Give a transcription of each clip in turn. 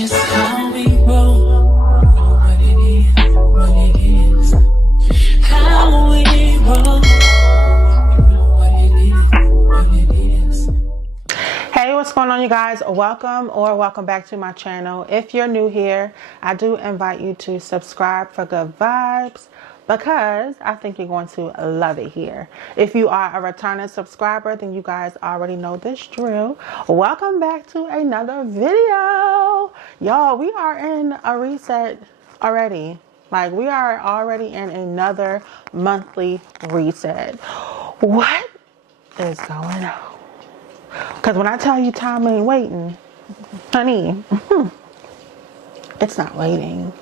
just how we roll. What it is, what it is. How we roll. What it is, what it is. Hey, what's going on, you guys? Welcome back to my channel. If you're new here, I do invite you to subscribe for good vibes, because I think you're going to love it here. If you are a returning subscriber, then you guys already know this drill. Welcome back to another video. Y'all, we are in a reset already. Like, we are already in another monthly reset. What is going on? Because when I tell you time ain't waiting, honey, it's not waiting.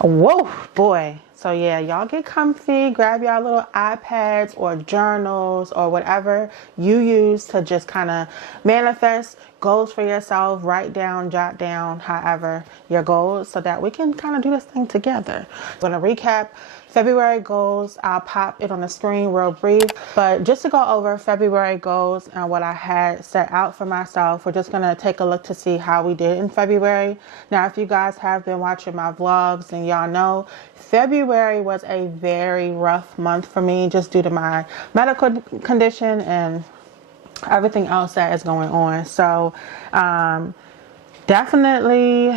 Whoa, boy. So yeah, y'all get comfy, grab y'all little iPads or journals or whatever you use to just kind of manifest goals for yourself, write down, jot down, however your goals, so that we can kind of do this thing together. I'm going to recap February goals. I'll pop it on the screen real brief, but just to go over February goals and what I had set out for myself, we're just going to take a look to see how we did in February. Now, if you guys have been watching my vlogs, then y'all know February was a very rough month for me, just due to my medical condition and everything else that is going on. So definitely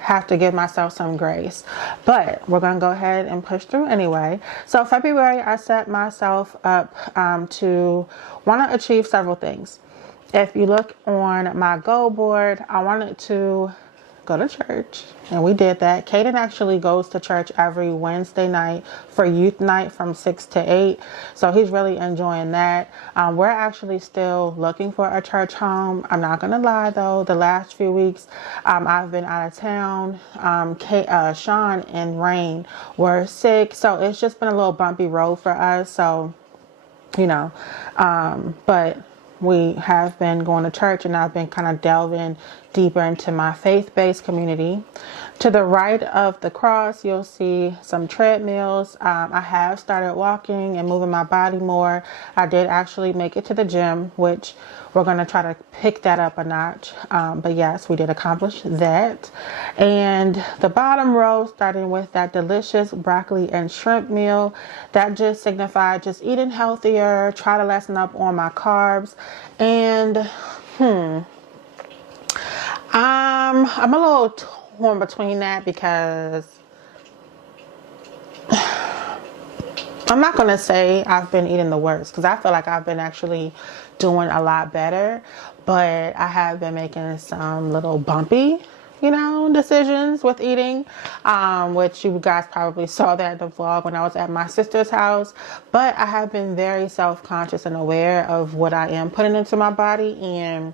have to give myself some grace, but we're gonna go ahead and push through anyway. So February, I set myself up to want to achieve several things. If you look on my goal board, I wanted to go to church, and we did that. Kaden actually goes to church every Wednesday night for youth night from 6 to 8, so he's really enjoying that. We're actually still looking for a church home. I'm not gonna lie though, the last few weeks I've been out of town. Sean and Rain were sick, so it's just been a little bumpy road for us. So you know, but we have been going to church, and I've been kind of delving deeper into my faith-based community. To the right of the cross, you'll see some treadmills. I have started walking and moving my body more. I did actually make it to the gym, which we're going to try to pick that up a notch. But yes, we did accomplish that. And the bottom row, starting with that delicious broccoli and shrimp meal, that just signified just eating healthier, try to lessen up on my carbs. And I'm a little torn between that, because I'm not going to say I've been eating the worst, because I feel like I've been actually doing a lot better, but I have been making some little bumpy, decisions with eating, which you guys probably saw that in the vlog when I was at my sister's house. But I have been very self-conscious and aware of what I am putting into my body, and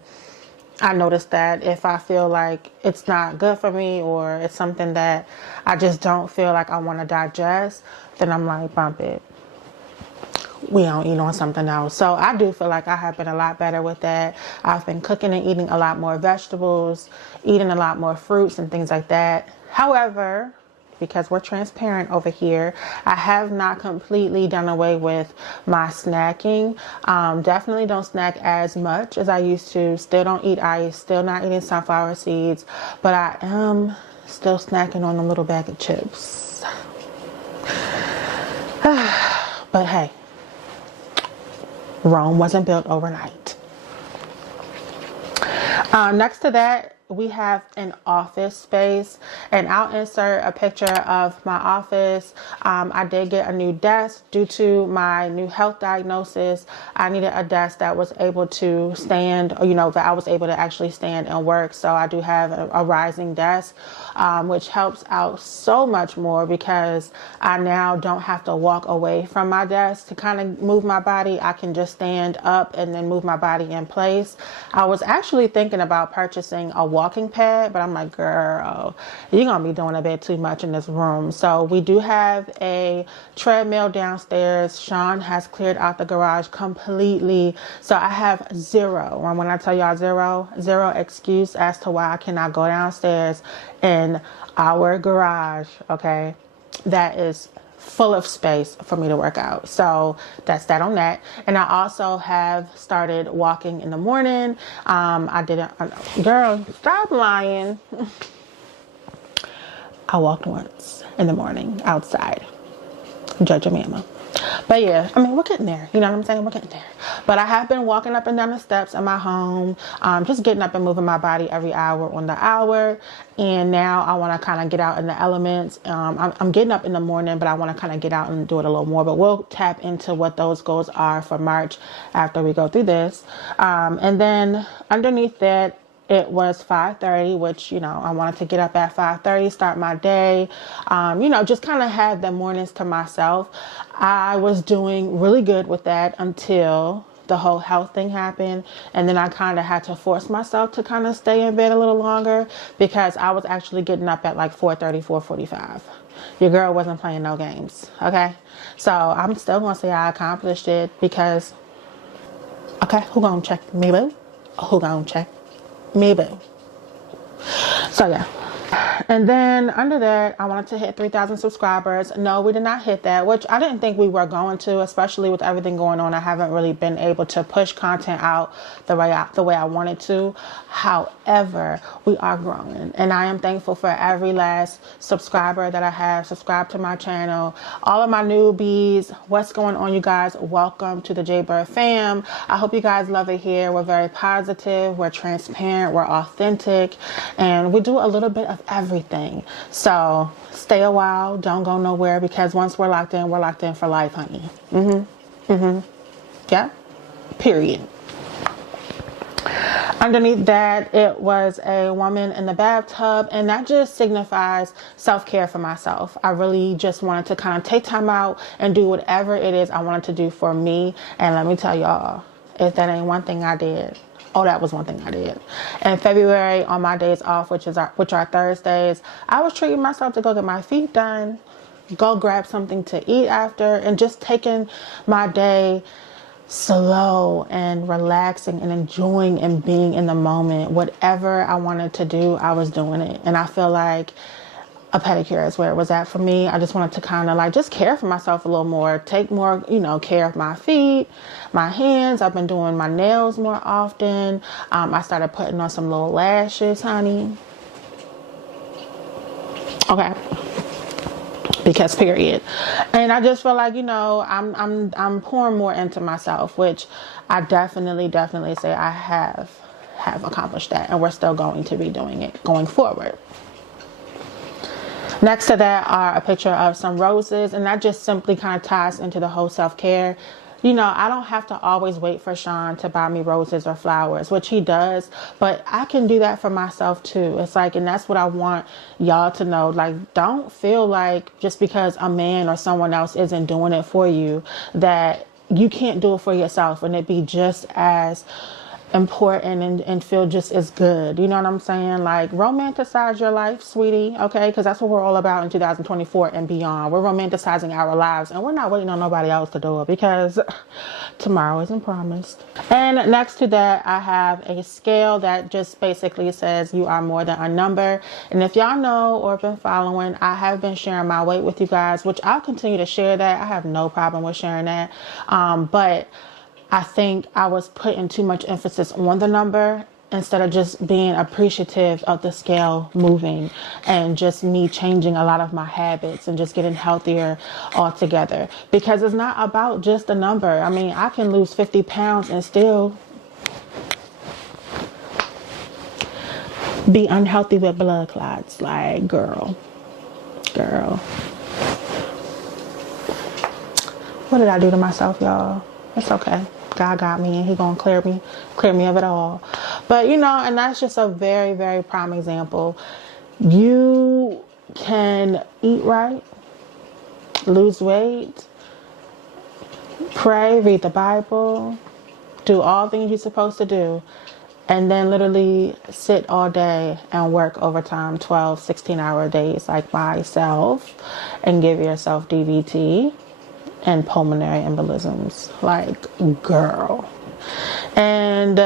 I noticed that if I feel like it's not good for me, or it's something that I just don't feel like I want to digest, then I'm like, bump it. We don't eat on something else. So I do feel like I have been a lot better with that. I've been cooking and eating a lot more vegetables, eating a lot more fruits and things like that. However, because we're transparent over here, I have not completely done away with my snacking. Definitely don't snack as much as I used to. Still don't eat ice, still not eating sunflower seeds, but I am still snacking on a little bag of chips. But hey, Rome wasn't built overnight. Next to that, we have an office space, and I'll insert a picture of my office. I did get a new desk due to my new health diagnosis. I needed a desk that was able to stand, that I was able to actually stand and work. So I do have a rising desk, which helps out so much more, because I now don't have to walk away from my desk to kind of move my body. I can just stand up and then move my body in place. I was actually thinking about purchasing a walking pad, but I'm like, girl, you're gonna be doing a bit too much in this room. So we do have a treadmill downstairs. Sean has cleared out the garage completely, so I have zero, and when I tell y'all zero excuse as to why I cannot go downstairs in our garage. Okay, that is full of space for me to work out. So that's that on that. And I also have started walking in the morning. I didn't, girl, stop lying. I walked once in the morning outside. Judge a mama. But yeah, I mean, we're getting there. You know what I'm saying? We're getting there. But I have been walking up and down the steps in my home, just getting up and moving my body every hour on the hour. And now I want to kind of get out in the elements. I'm getting up in the morning, but I want to kind of get out and do it a little more. But we'll tap into what those goals are for March after we go through this. And then underneath that, it was 5:30, which, you know, I wanted to get up at 5:30, start my day, you know, just kind of have the mornings to myself. I was doing really good with that until the whole health thing happened. And then I kind of had to force myself to kind of stay in bed a little longer because I was actually getting up at like 4:30, 4:45. Your girl wasn't playing no games. Okay. So I'm still going to say I accomplished it because, okay, who gonna check me, boo? Who gonna check me, boo? So yeah. And then under that, I wanted to hit 3,000 subscribers. No, we did not hit that, which I didn't think we were going to, especially with everything going on. I haven't really been able to push content out the way I wanted to. However, we are growing, and I am thankful for every last subscriber that I have subscribed to my channel. All of my newbies, what's going on, you guys? Welcome to the J-Bird fam. I hope you guys love it here. We're very positive, we're transparent, we're authentic, and we do a little bit of everything. So stay a while, don't go nowhere, because once we're locked in for life, honey. Yeah, period. Underneath that, it was a woman in the bathtub, and that just signifies self-care for myself. I really just wanted to kind of take time out and do whatever it is I wanted to do for me. And let me tell y'all, if that ain't one thing I did, oh, that was one thing I did. In February, on my days off, which are Thursdays, I was treating myself to go get my feet done, go grab something to eat after, and just taking my day slow and relaxing and enjoying and being in the moment. Whatever I wanted to do, I was doing it. And I feel like a pedicure is where it was at for me. I just wanted to kind of like just care for myself a little more, take more, you know, care of my feet, my hands. I've been doing my nails more often. I started putting on some little lashes, honey. Okay. Because period. And I just feel like, you know, I'm pouring more into myself, which I definitely say I have accomplished that, and we're still going to be doing it going forward. Next to that are a picture of some roses, and that just simply kind of ties into the whole self-care. You know, I don't have to always wait for Sean to buy me roses or flowers, which he does, but I can do that for myself too. It's like, and that's what I want y'all to know. Like, don't feel like just because a man or someone else isn't doing it for you, that you can't do it for yourself and it be just as important and feel just as good. You know what I'm saying? Like, romanticize your life, sweetie. Okay, because that's what we're all about in 2024 and beyond. We're romanticizing our lives, and we're not waiting on nobody else to do it, because tomorrow isn't promised. And next to that, I have a scale that just basically says you are more than a number. And if y'all know or been following, I have been sharing my weight with you guys, which I'll continue to share that. I have no problem with sharing that. But I think I was putting too much emphasis on the number instead of just being appreciative of the scale moving and just me changing a lot of my habits and just getting healthier altogether. Because it's not about just the number. I mean, I can lose 50 pounds and still be unhealthy with blood clots. Like, girl. What did I do to myself, y'all? It's okay. God got me, and he gonna clear me of it all. But you know, and that's just a very, very prime example. You can eat right, lose weight, pray, read the Bible, do all things you're supposed to do, and then literally sit all day and work overtime, 12, 16-hour days like myself, and give yourself DVT and pulmonary embolisms. Like, girl. And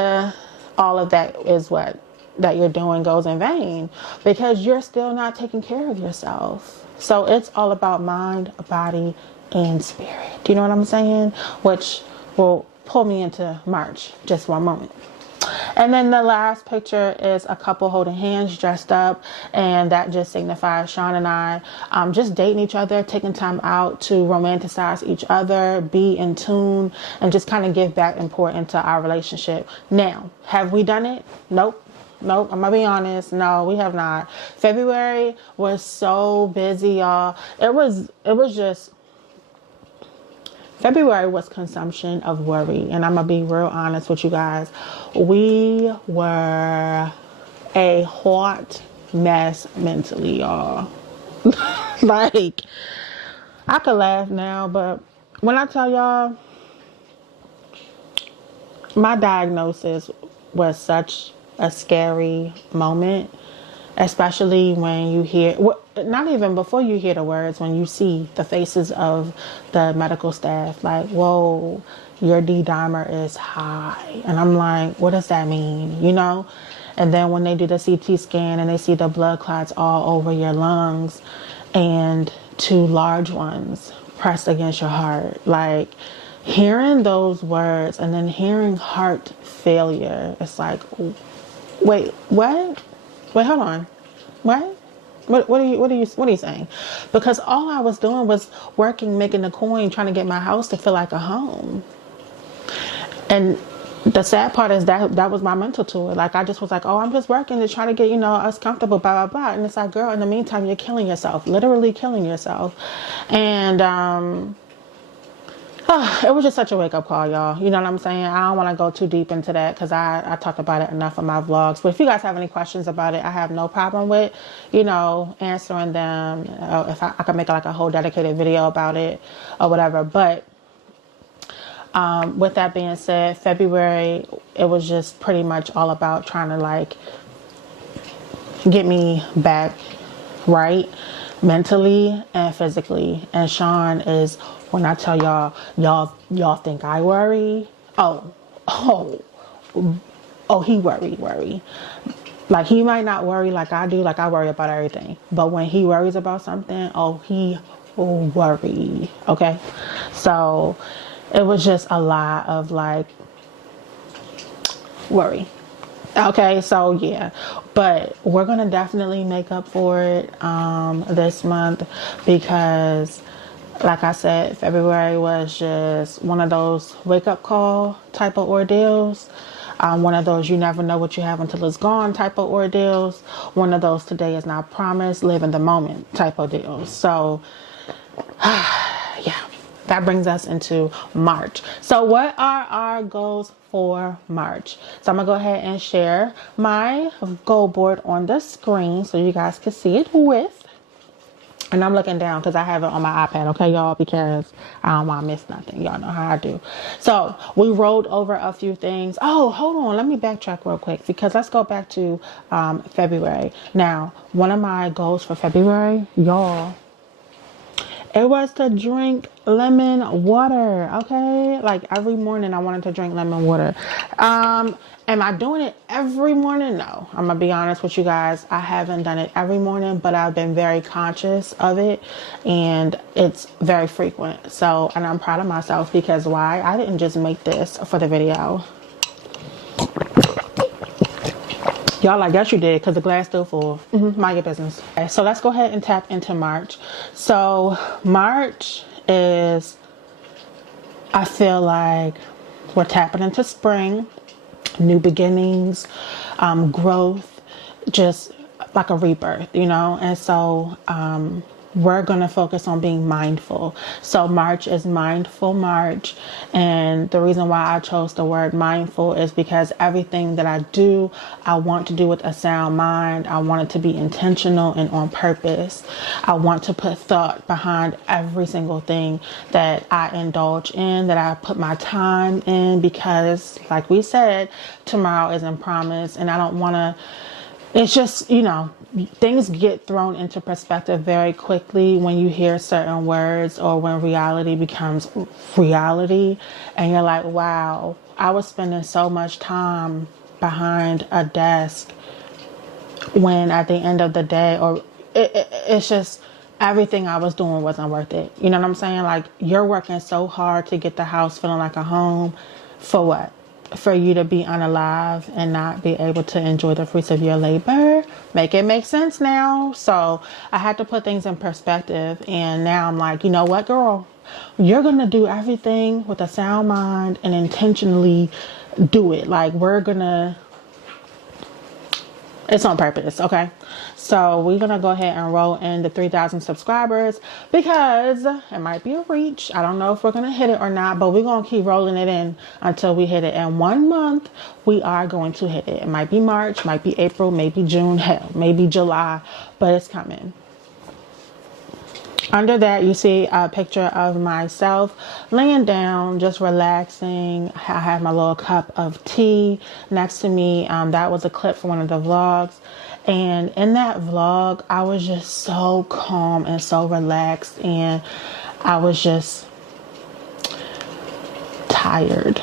all of that is what that you're doing goes in vain, because you're still not taking care of yourself. So it's all about mind, body, and spirit. Do you know what I'm saying? Which will pull me into March. Just one moment. And then the last picture is a couple holding hands, dressed up, and that just signifies Sean and I just dating each other, taking time out to romanticize each other, be in tune, and just kind of give back and pour into our relationship. Now, have we done it? Nope. Nope, I'm gonna be honest. No, we have not. February was so busy, y'all. It was just February was consumption of worry, and I'm gonna be real honest with you guys. We were a hot mess mentally, y'all. Like, I could laugh now, but when I tell y'all, my diagnosis was such a scary moment, especially when you hear, not even before you hear the words, when you see the faces of the medical staff, like, whoa, your D-dimer is high. And I'm like, what does that mean? You know? And then when they do the CT scan and they see the blood clots all over your lungs and two large ones pressed against your heart, like, hearing those words and then hearing heart failure, it's like, wait, what? Wait, hold on. What? What are you saying? Because all I was doing was working, making a coin, trying to get my house to feel like a home. And the sad part is that was my mental to it. Like, I just was like, oh, I'm just working to try to get, us comfortable, blah, blah, blah. And it's like, girl, in the meantime, you're killing yourself, literally killing yourself. And, it was just such a wake-up call, y'all. You know what I'm saying? I don't want to go too deep into that because I talked about it enough in my vlogs. But if you guys have any questions about it, I have no problem with, answering them. If I could make like a whole dedicated video about it or whatever. But with that being said, February, it was just pretty much all about trying to like get me back right mentally and physically. And Sean is, when I tell y'all think I worry? Oh, he worry. Like, he might not worry like I do. Like, I worry about everything. But when he worries about something, he worry. Okay? So, it was just a lot of, like, worry. Okay, so yeah, but we're gonna definitely make up for it this month because, like I said, February was just one of those wake-up call type of ordeals. One of those you never know what you have until it's gone type of ordeals. One of those today is not promised, live in the moment type of deals. So, yeah, that brings us into March. So what are our goals for March? So I'm gonna go ahead and share my goal board on the screen so you guys can see it with. And I'm looking down because I have it on my iPad, okay, y'all, because I don't want to miss nothing. Y'all know how I do. So we rolled over a few things. Oh, hold on. Let me backtrack real quick because let's go back to February. Now, one of my goals for February, y'all, it was to drink lemon water, okay? Like, every morning I wanted to drink lemon water. Am I doing it every morning? No. I'm going to be honest with you guys. I haven't done it every morning, but I've been very conscious of it, and it's very frequent. So, and I'm proud of myself because why? I didn't just make this for the video. Y'all, I guess you did because the glass still full. Mind your business. Okay, so let's go ahead and tap into March. So March is, I feel like we're tapping into spring, new beginnings, growth, just like a rebirth, And so we're going to focus on being mindful. So March is Mindful March. And the reason why I chose the word mindful is because everything that I do, I want to do with a sound mind. I want it to be intentional and on purpose. I want to put thought behind every single thing that I indulge in, that I put my time in, because like we said, tomorrow isn't promised, and I don't want to. It's just, things get thrown into perspective very quickly when you hear certain words or when reality becomes reality. And you're like, wow, I was spending so much time behind a desk when at the end of the day, or it's just everything I was doing wasn't worth it. You know what I'm saying? Like, you're working so hard to get the house feeling like a home. For what? For you to be unalive and not be able to enjoy the fruits of your labor? Make it make sense now. So I had to put things in perspective. And now I'm like, you know what, girl? You're going to do everything with a sound mind and intentionally do it. Like, we're going to... It's on purpose, okay? So we're going to go ahead and roll in the 3,000 subscribers because it might be a reach. I don't know if we're going to hit it or not, but we're going to keep rolling it in until we hit it. In 1 month, we are going to hit it. It might be March, might be April, maybe June, hell, maybe July, but it's coming. Under that, you see a picture of myself laying down, just relaxing. I have my little cup of tea next to me. That was a clip from one of the vlogs. And in that vlog, I was just so calm and so relaxed. And I was just tired.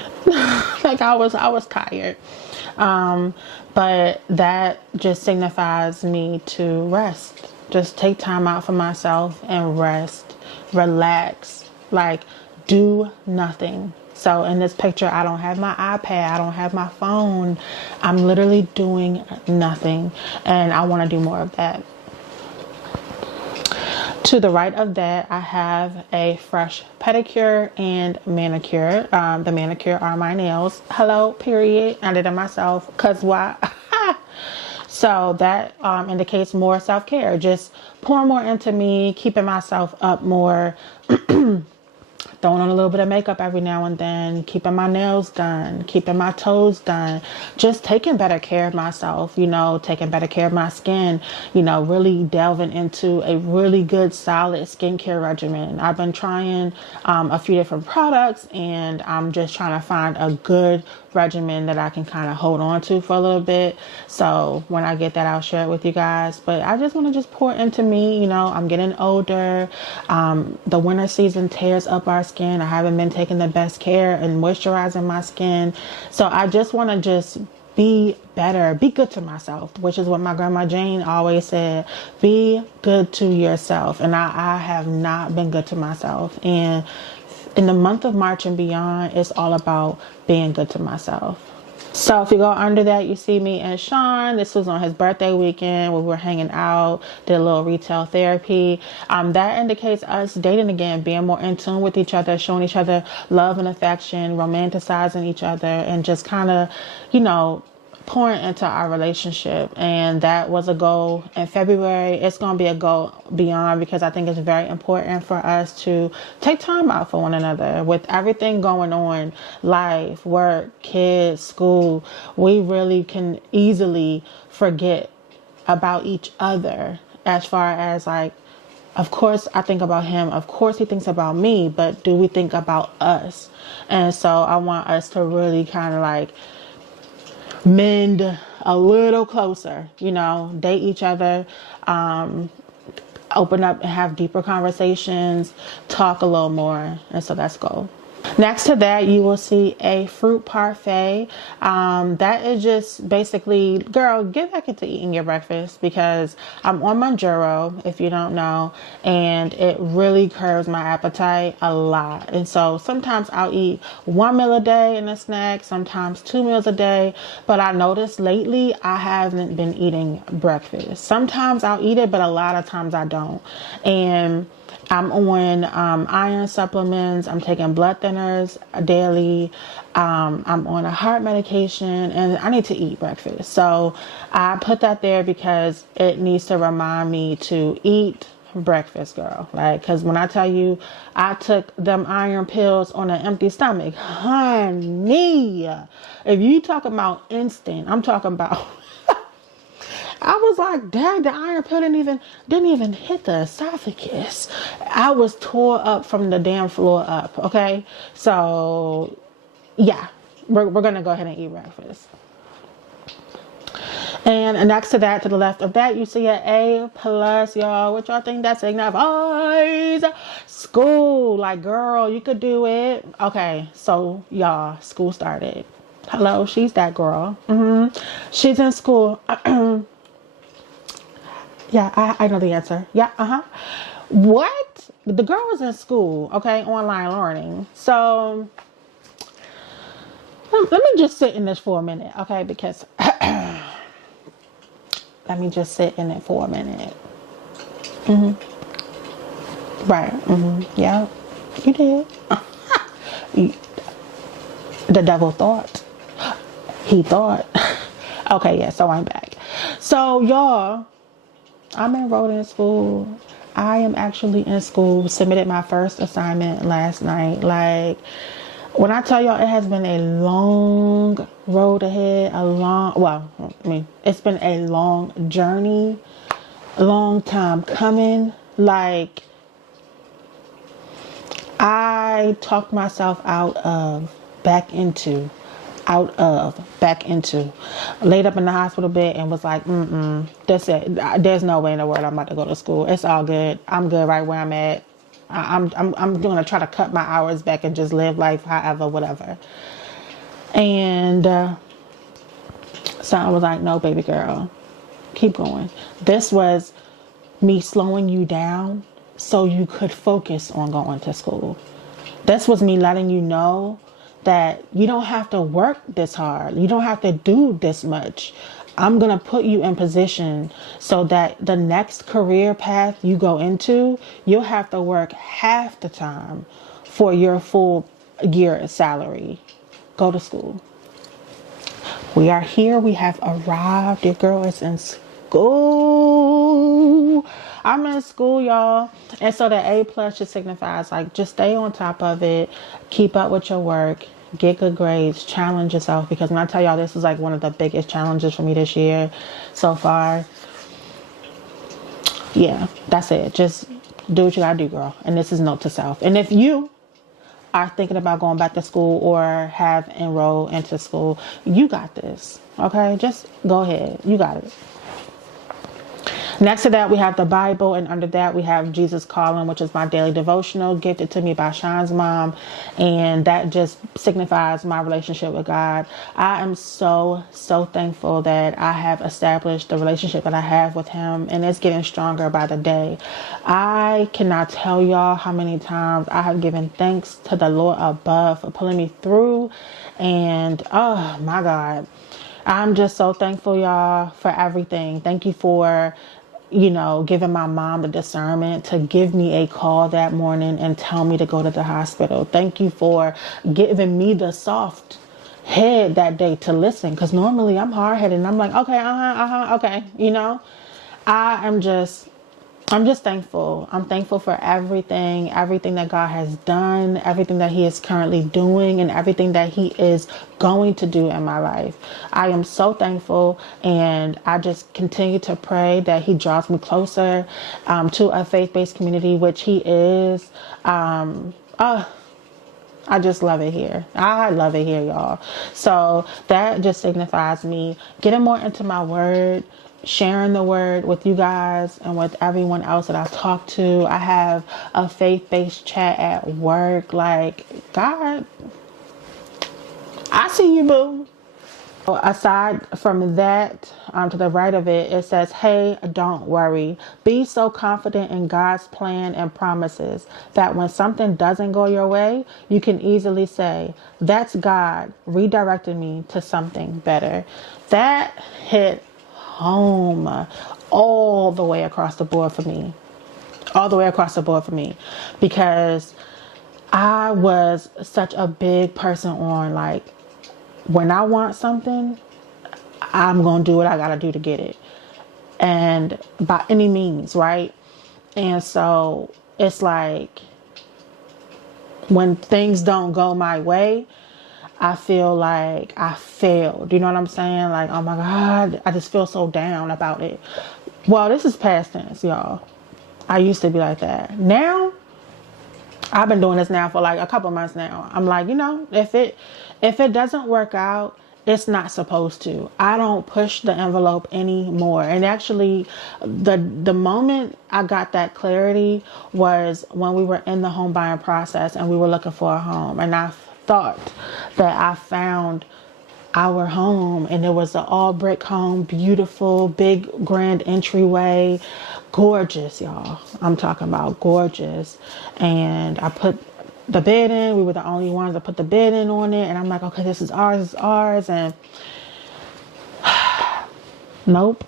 Like, I was tired. But that just signifies me to rest. Just take time out for myself and rest, relax, like, do nothing. So in this picture, I don't have my iPad. I don't have my phone. I'm literally doing nothing. And I want to do more of that. To the right of that, I have a fresh pedicure and manicure. The manicure are my nails. Hello, period. I did it myself. Because why? So that indicates more self-care. Just pouring more into me, keeping myself up more. Throwing on a little bit of makeup every now and then, keeping my nails done, keeping my toes done, just taking better care of myself, you know, taking better care of my skin, you know, really delving into a really good, solid skincare regimen. I've been trying a few different products, and I'm just trying to find a good regimen that I can kind of hold on to for a little bit. So when I get that, I'll share it with you guys. But I just want to just pour into me. You know, I'm getting older. The winter season tears up our skin. I haven't been taking the best care and moisturizing my skin. So I just want to just be better, be good to myself, which is what my grandma Jane always said. Be good to yourself. And I have not been good to myself. And in the month of March and beyond, it's all about being good to myself. So if you go under that, you see me and Sean. This was on his birthday weekend where we were hanging out, did a little retail therapy. That indicates us dating again, being more in tune with each other, showing each other love and affection, romanticizing each other, and just kind of, you know, pouring into our relationship. And that was a goal in February. It's going to be a goal beyond, because I think it's very important for us to take time out for one another. With everything going on, life, work, kids, school, we really can easily forget about each other. As far as, like, of course I think about him, of course he thinks about me, but do we think about us? And so I want us to really kind of like mend a little closer, you know, date each other, open up and have deeper conversations, talk a little more. And so that's goal. Next to that, you will see a fruit parfait. That is just basically, girl, get back into eating your breakfast, because I'm on Manjaro, if you don't know, and it really curbs my appetite a lot. And so sometimes I'll eat 1 meal a day and a snack, sometimes 2 meals a day. But I noticed lately I haven't been eating breakfast. Sometimes I'll eat it, but a lot of times I don't. And I'm on iron supplements. I'm taking blood thinners daily. I'm on a heart medication, and I need to eat breakfast. So I put that there because it needs to remind me to eat breakfast, girl. Like, because when I tell you I took them iron pills on an empty stomach, honey, if you talk about instant, I'm talking about... I was like, dang, the iron pill didn't even hit the esophagus. I was tore up from the damn floor up. Okay. So yeah, we're going to go ahead and eat breakfast. And next to that, to the left of that, you see an A plus, y'all. What y'all think that signifies? School. Like, girl, you could do it. Okay. So y'all, school started. Hello. She's that girl. She's in school. Yeah, I know the answer. Yeah, What? The girl was in school, okay, online learning. So let me just sit in this for a minute, okay? Because let me just sit in it for a minute. Right. Yeah, you did. You- the devil thought. He thought. Okay, yeah, so I'm back. So, y'all, I'm enrolled in school. I am actually in school. Submitted my first assignment last night. Like, when I tell y'all, it has been a long road ahead. It's been a long journey. A long time coming. Like, I talked myself back into, laid up in the hospital bed and was like, that's it. There's no way in the world I'm about to go to school. It's all good. I'm good right where I'm at. I'm going to try to cut my hours back and just live life however, whatever. And so I was like, no, baby girl, keep going. This was me slowing you down so you could focus on going to school. This was me letting you know that you don't have to work this hard. You don't have to do this much. I'm going to put you in position so that the next career path you go into, you'll have to work half the time for your full year salary. Go to school. We are here. We have arrived. Your girl is in school. I'm in school, y'all. And so the A plus just signifies like just stay on top of it. Keep up with your work. Get good grades. Challenge yourself. Because when I tell y'all this is like one of the biggest challenges for me this year so far. Yeah, that's it. Just do what you gotta do, girl. And this is note to self. And if you are thinking about going back to school or have enrolled into school, you got this. Okay, just go ahead. You got it. Next to that, we have the Bible, and under that, we have Jesus Calling, which is my daily devotional gifted to me by Sean's mom, and that just signifies my relationship with God. I am so thankful that I have established the relationship that I have with him, and it's getting stronger by the day. I cannot tell y'all how many times I have given thanks to the Lord above for pulling me through, and oh my God, I'm just so thankful, y'all, for everything. Thank you for giving my mom the discernment to give me a call that morning and tell me to go to the hospital. Thank you for giving me the soft head that day to listen. Because normally I'm hard-headed and I'm like, okay, okay. I'm just thankful. I'm thankful for everything that God has done, everything that he is currently doing, and everything that he is going to do in my life. I am so thankful, and I just continue to pray that he draws me closer to a faith-based community, which he is. I just love it here. I love it here, y'all. So that just signifies me getting more into my word, sharing the word with you guys and with everyone else that I talk to. I have a faith-based chat at work. Like, God, I see you, boo. Aside from that, to the right of it, it says, hey, don't worry. Be so confident in God's plan and promises that when something doesn't go your way, you can easily say, that's God redirecting me to something better. That hit home all the way across the board for me. Because I was such a big person on like, when I want something, I'm going to do what I got to do to get it. And by any means, right? And so it's like when things don't go my way, I feel like I failed. You know what I'm saying? Like, oh my God, I just feel so down about it. Well, this is past tense, y'all. I used to be like that. Now, I've been doing this now for like a couple months now. I'm like, if it doesn't work out, it's not supposed to. I don't push the envelope anymore. And actually, the moment I got that clarity was when we were in the home buying process and we were looking for a home. And I thought that I found our home, and it was an all brick home, beautiful, big grand entryway, gorgeous, y'all. I'm talking about gorgeous. And I put the bed in. We were the only ones that put the bed in on it, and I'm like, okay, this is ours. And nope.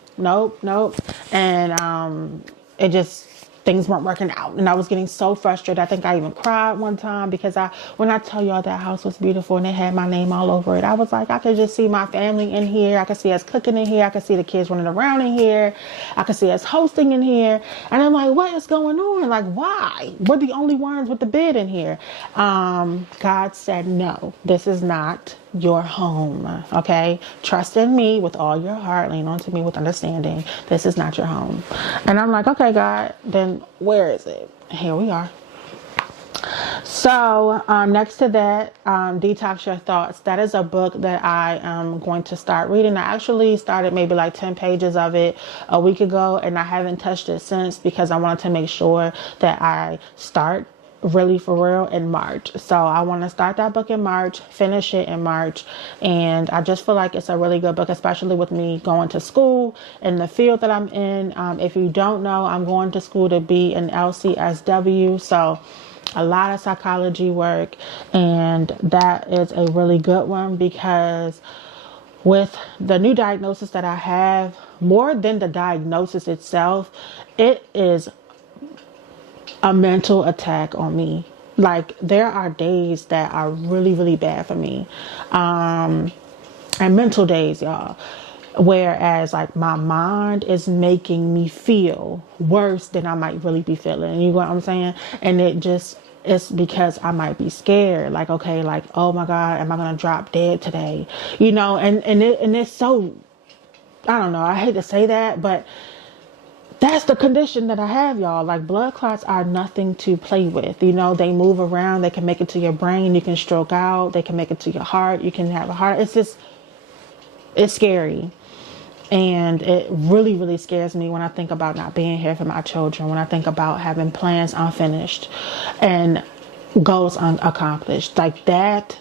And it just, things weren't working out, and I was getting so frustrated. I think I even cried one time because when I tell y'all that house was beautiful and it had my name all over it, I was like, I could just see my family in here. I could see us cooking in here. I could see the kids running around in here. I could see us hosting in here. And I'm like, what is going on? Like, why? We're the only ones with the bed in here. God said, no, this is not your home. Okay, trust in me with all your heart, lean onto me with understanding. This is not your home. And I'm like, okay, God, then where is it? Here we are. So next to that, Detox Your Thoughts. That is a book that I am going to start reading. I actually started maybe like 10 pages of it a week ago, and I haven't touched it since because I wanted to make sure that I start really for real in March. So I want to start that book in March, finish it in March. And I just feel like it's a really good book, especially with me going to school in the field that I'm in. If you don't know, I'm going to school to be an LCSW. So a lot of psychology work, and that is a really good one because with the new diagnosis that I have, more than the diagnosis itself, it is a mental attack on me. Like, there are days that are really, really bad for me. And mental days, y'all. Whereas like my mind is making me feel worse than I might really be feeling. You know what I'm saying? And it's because I might be scared. Like, okay, like, oh my God, am I going to drop dead today? You know, and it's so, I don't know. I hate to say that, but that's the condition that I have, y'all. Like, blood clots are nothing to play with. You know, they move around. They can make it to your brain. You can stroke out. They can make it to your heart. You can have a heart. It's scary. And it really, really scares me when I think about not being here for my children. When I think about having plans unfinished and goals unaccomplished. Like, that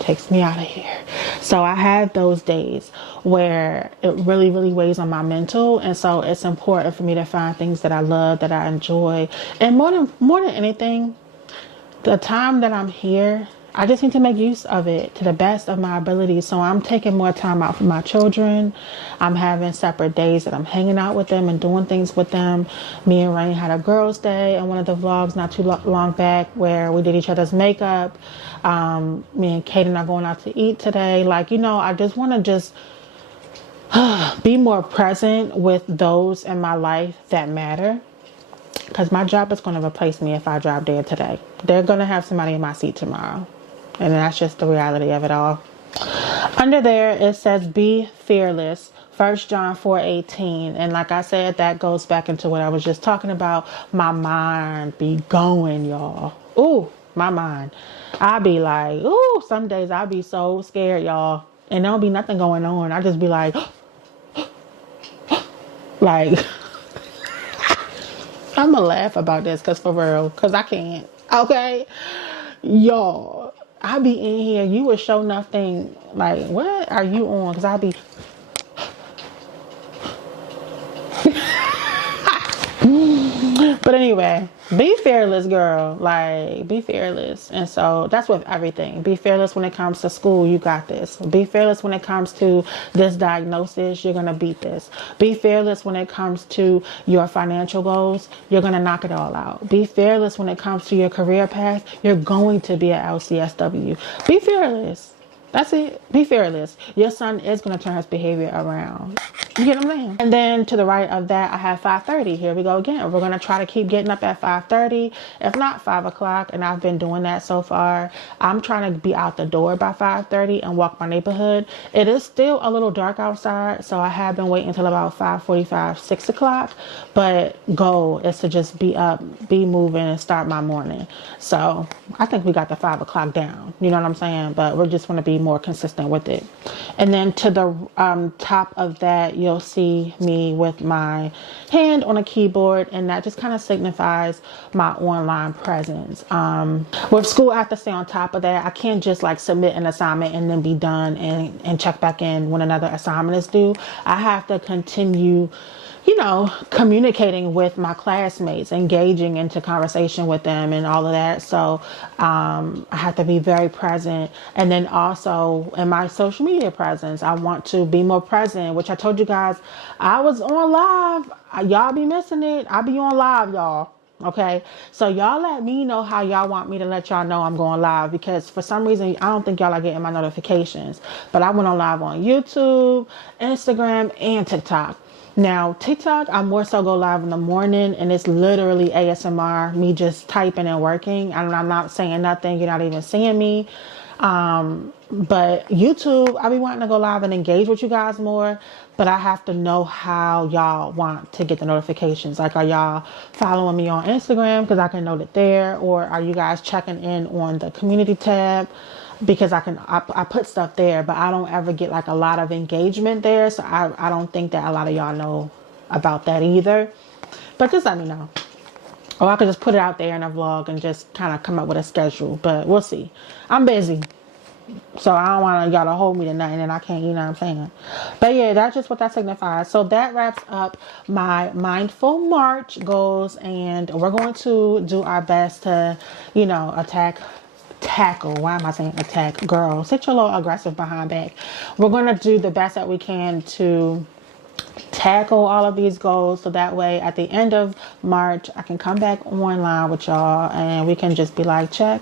takes me out of here. So I have those days where it really, really weighs on my mental. And so it's important for me to find things that I love, that I enjoy. And more than anything, the time that I'm here, I just need to make use of it to the best of my ability. So I'm taking more time out for my children. I'm having separate days that I'm hanging out with them and doing things with them. Me and Rain had a girls' day in one of the vlogs not too long back where we did each other's makeup. Me and Kaden are going out to eat today. Like, you know, I just want to just be more present with those in my life that matter. Because my job is going to replace me if I drop dead today. They're going to have somebody in my seat tomorrow. And that's just the reality of it all. Under there, it says, be fearless. 1 John 4:18. And like I said, that goes back into what I was just talking about. My mind be going, y'all. Ooh, my mind. I be like, ooh, some days I be so scared, y'all. And there'll be nothing going on. I just be like, like, I'm going to laugh about this because for real, because I can't. Okay? Y'all, I be in here. You would show nothing. Like, what are you on? Because I be. But anyway, be fearless, girl. Like, be fearless. And so that's with everything. Be fearless when it comes to school. You got this. Be fearless when it comes to this diagnosis. You're going to beat this. Be fearless when it comes to your financial goals. You're going to knock it all out. Be fearless when it comes to your career path. You're going to be an LCSW. Be fearless. That's it. Be fearless. Your son is going to turn his behavior around. You get what I'm saying? And then to the right of that, I have 5:30. Here we go again. We're going to try to keep getting up at 5:30, if not 5 o'clock. And I've been doing that so far. I'm trying to be out the door by 5:30 and walk my neighborhood. It is still a little dark outside, so I have been waiting until about 5:45, 6 o'clock. But goal is to just be up, be moving, and start my morning. So I think we got the 5 o'clock down. You know what I'm saying? But we're just going to be more consistent with it. And then to the top of that, you'll see me with my hand on a keyboard, and that just kind of signifies my online presence. With school, I have to stay on top of that. I can't just like submit an assignment and then be done and check back in when another assignment is due. I have to continue, you know, communicating with my classmates, engaging into conversation with them and all of that. So I have to be very present. And then also in my social media presence, I want to be more present, which I told you guys, I was on live. Y'all be missing it. I be on live, y'all. Okay, so y'all let me know how y'all want me to let y'all know I'm going live, because for some reason I don't think y'all are getting my notifications. But I went on live on YouTube, Instagram, and TikTok. Now, TikTok, I more so go live in the morning, and it's literally ASMR, me just typing and working. And I'm not saying nothing. You're not even seeing me. But YouTube, I be wanting to go live and engage with you guys more, but I have to know how y'all want to get the notifications. Like, are y'all following me on Instagram because I can note it there? Or are you guys checking in on the community tab? Because I put stuff there, but I don't ever get like a lot of engagement there. So I don't think that a lot of y'all know about that either. But just let me know. Or I could just put it out there in a vlog and just kind of come up with a schedule. But we'll see. I'm busy, so I don't want y'all to hold me to nothing and I can't, you know what I'm saying? But yeah, that's just what that signifies. So that wraps up my Mindful March goals. And we're going to do our best to, you know, tackle, why am I saying attack? Girl, sit your little aggressive behind back. We're going to do the best that we can to tackle all of these goals, so that way at the end of March I can come back online with y'all and we can just be like, check.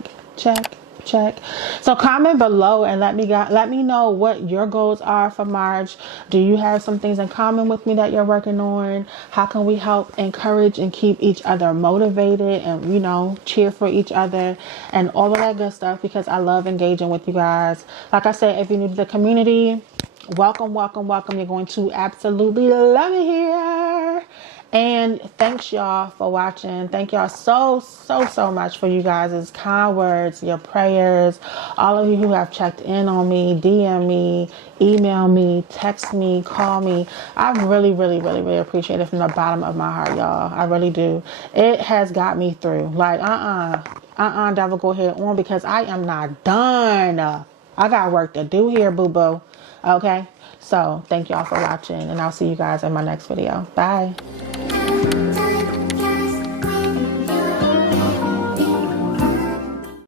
So comment below and let me know what your goals are for March. Do you have some things in common with me that you're working on? How can we help encourage and keep each other motivated and, you know, cheer for each other and all of that good stuff, because I love engaging with you guys. Like I said, if you're new to the community, welcome. You're going to absolutely love it here. And thanks y'all for watching. Thank y'all so much for you guys' kind words, your prayers, all of you who have checked in on me, DM me, email me, text me, call me. I really appreciate it from the bottom of my heart, y'all. I really do. It has got me through. Like, devil, go ahead on, because I am not done. I got work to do here, boo-boo. Okay? So thank y'all for watching, and I'll see you guys in my next video. Bye.